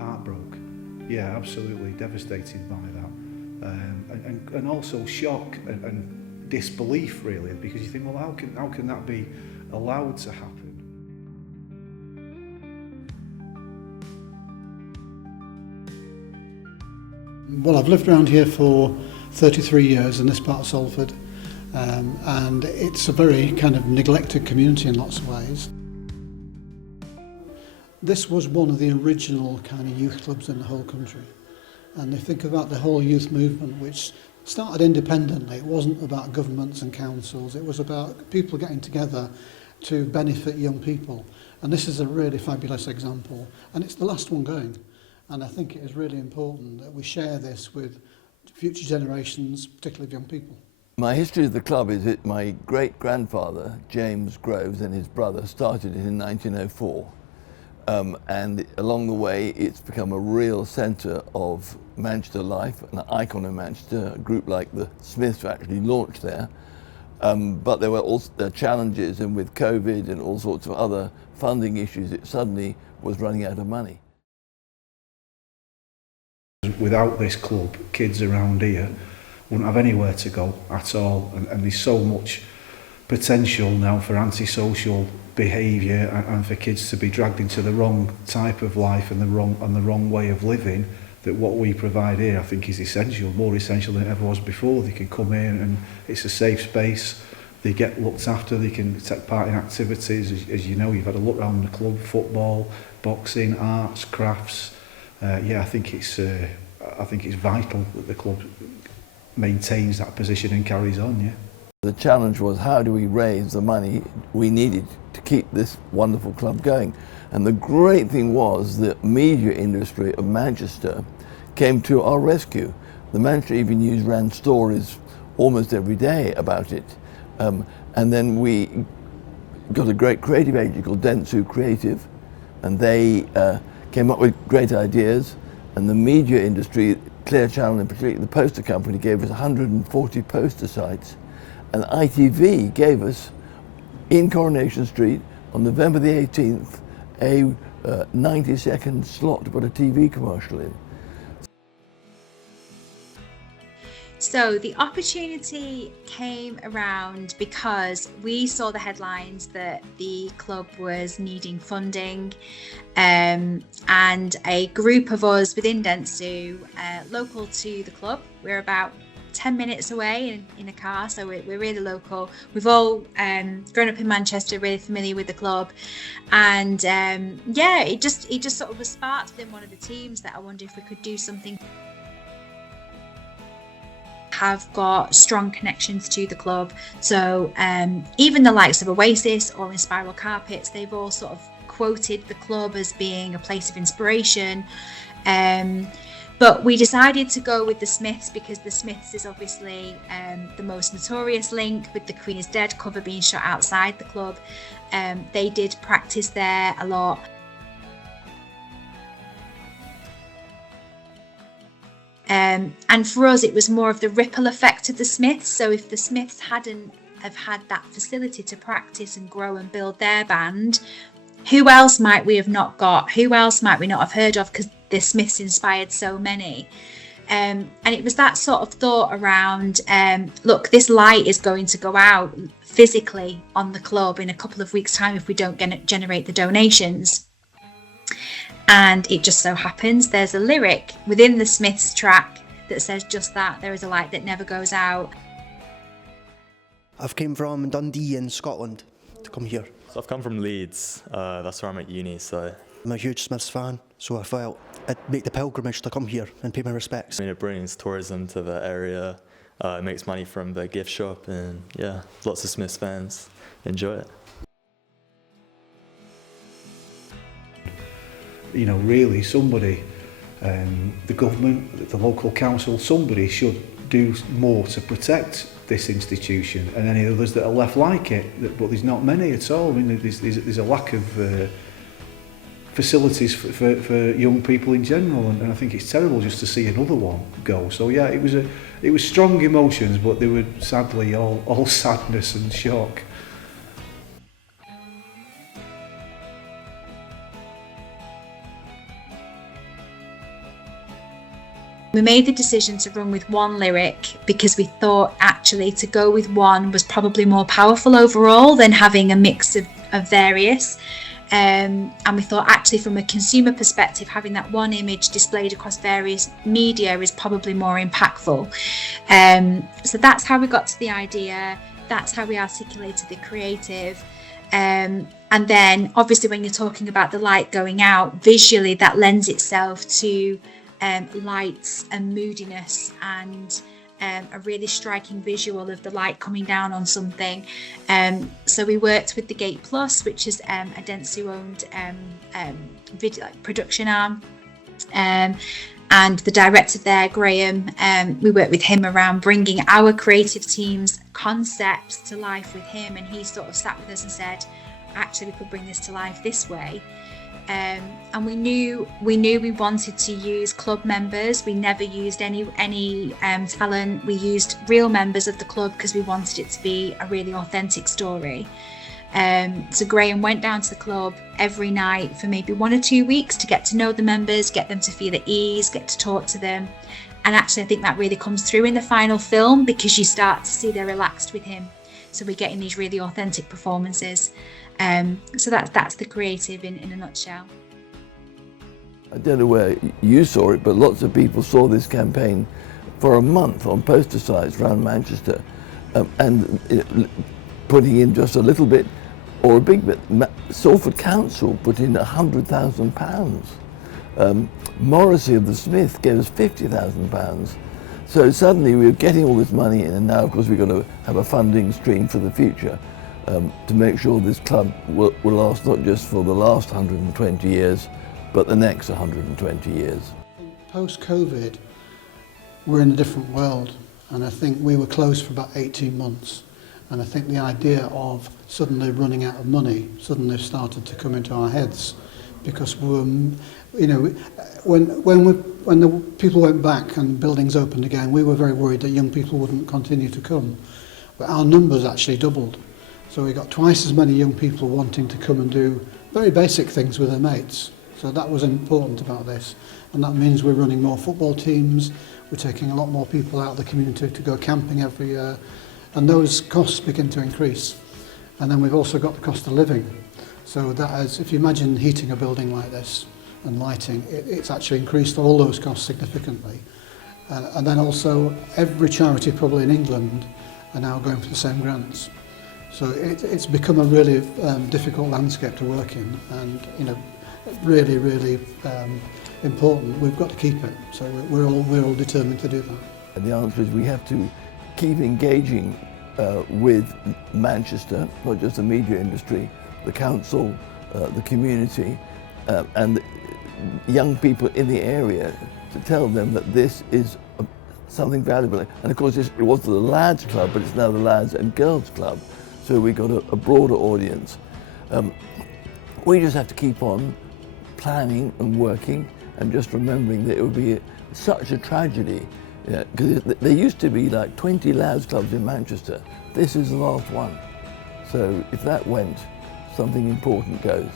heartbroken. Yeah, absolutely devastated by that, and also shock and disbelief really, because you think, well, how can that be allowed to happen? Well, I've lived around here for 33 years in this part of Salford, and it's a very kind of neglected community in lots of ways. This was one of the original kind of youth clubs in the whole country, and they think about the whole youth movement, which started independently. It wasn't about governments and councils, it was about people getting together to benefit young people, and this is a really fabulous example, and it's the last one going. And I think it is really important that we share this with future generations, particularly of young people. My history of the club is that my great-grandfather, James Groves, and his brother started it in 1904. And along the way, it's become a real centre of Manchester life, an icon of Manchester. A group like the Smiths actually launched there. But there were also challenges, and with COVID and all sorts of other funding issues, it suddenly was running out of money. Without this club, kids around here wouldn't have anywhere to go at all, and there's so much potential now for antisocial behaviour and for kids to be dragged into the wrong type of life and the wrong way of living, that what we provide here I think is essential, more essential than it ever was before. They can come in and it's a safe space, they get looked after, they can take part in activities, as you know, you've had a look around the club, football, boxing, arts, crafts. Yeah, I think it's vital that the club maintains that position and carries on. Yeah. The challenge was, how do we raise the money we needed to keep this wonderful club going? And the great thing was the media industry of Manchester came to our rescue. The Manchester Evening News ran stories almost every day about it. And then we got a great creative agency called Dentsu Creative, and they came up with great ideas, and the media industry, Clear Channel in particular, the poster company, gave us 140 poster sites, and ITV gave us, in Coronation Street, on November the 18th, a 90-second slot to put a TV commercial in. So the opportunity came around because we saw the headlines that the club was needing funding, and a group of us within Dentsu, local to the club, we're about 10 minutes away in a car, so we're really local. We've all grown up in Manchester, really familiar with the club, and yeah, it just sort of was sparked within one of the teams that I wondered if we could do something. Have got strong connections to the club, so even the likes of Oasis or In Spiral Carpets, they've all sort of quoted the club as being a place of inspiration, but we decided to go with the Smiths because the Smiths is obviously the most notorious link, with the Queen is Dead cover being shot outside the club. They did practice there a lot. And for us, it was more of the ripple effect of the Smiths. So if the Smiths hadn't have had that facility to practice and grow and build their band, who else might we have not got? Who else might we not have heard of? Because the Smiths inspired so many. And it was that sort of thought around, look, this light is going to go out physically on the club in a couple of weeks' time if we don't generate the donations. And it just so happens there's a lyric within the Smiths track that says just that: there is a light that never goes out. I've came from Dundee in Scotland to come here. So I've come from Leeds, that's where I'm at uni, so... I'm a huge Smiths fan, so I felt I'd make the pilgrimage to come here and pay my respects. I mean, it brings tourism to the area, it makes money from the gift shop, and yeah, lots of Smiths fans enjoy it. You know, really somebody, the government, the local council, somebody should do more to protect this institution and any others that are left like it, but there's not many at all. I mean, there's a lack of facilities for young people in general, and I think it's terrible just to see another one go. So yeah, it was strong emotions, but they were sadly all sadness and shock. We made the decision to run with one lyric because we thought actually to go with one was probably more powerful overall than having a mix of various. And we thought actually from a consumer perspective, having that one image displayed across various media is probably more impactful. So that's how we got to the idea. That's how we articulated the creative. And then obviously when you're talking about the light going out, visually that lends itself to lights and moodiness and a really striking visual of the light coming down on something. So we worked with the Gate Plus, which is a Dentsu-owned video production arm. And the director there, Graham, we worked with him around bringing our creative team's concepts to life with him, and he sort of sat with us and said, actually we could bring this to life this way. And we knew we wanted to use club members. We never used any talent. We used real members of the club because we wanted it to be a really authentic story. So Graham went down to the club every night for maybe 1 or 2 weeks to get to know the members, get them to feel at ease, get to talk to them. And actually I think that really comes through in the final film because you start to see they're relaxed with him. So we're getting these really authentic performances. So that's the creative in a nutshell. I don't know where you saw it, but lots of people saw this campaign for a month on poster sites around Manchester, and putting in just a little bit or a big bit. Salford Council put in £100,000. Morrissey of the Smith gave us £50,000. So suddenly we were getting all this money in, and now of course we've got to have a funding stream for the future to make sure this club will last not just for the last 120 years, but the next 120 years. Post-COVID, we're in a different world, and I think we were closed for about 18 months. And I think the idea of suddenly running out of money suddenly started to come into our heads, because we were, you know, when the people went back and buildings opened again, we were very worried that young people wouldn't continue to come. But our numbers actually doubled. So we got twice as many young people wanting to come and do very basic things with their mates. So that was important about this. And that means we're running more football teams, we're taking a lot more people out of the community to go camping every year, and those costs begin to increase. And then we've also got the cost of living. So that is, if you imagine heating a building like this and lighting, it's actually increased all those costs significantly. And then also every charity probably in England are now going for the same grants. So it's become a really difficult landscape to work in, and you know, really, really important. We've got to keep it. So we're all determined to do that. And the answer is we have to keep engaging with Manchester, not just the media industry, the council, the community, and young people in the area, to tell them that this is something valuable. And of course, it was the lads club, but it's now the lads and girls club. So we got a broader audience. We just have to keep on planning and working, and just remembering that it would be such a tragedy, because there used to be like 20 lads clubs in Manchester. This is the last one. So if that went, something important goes.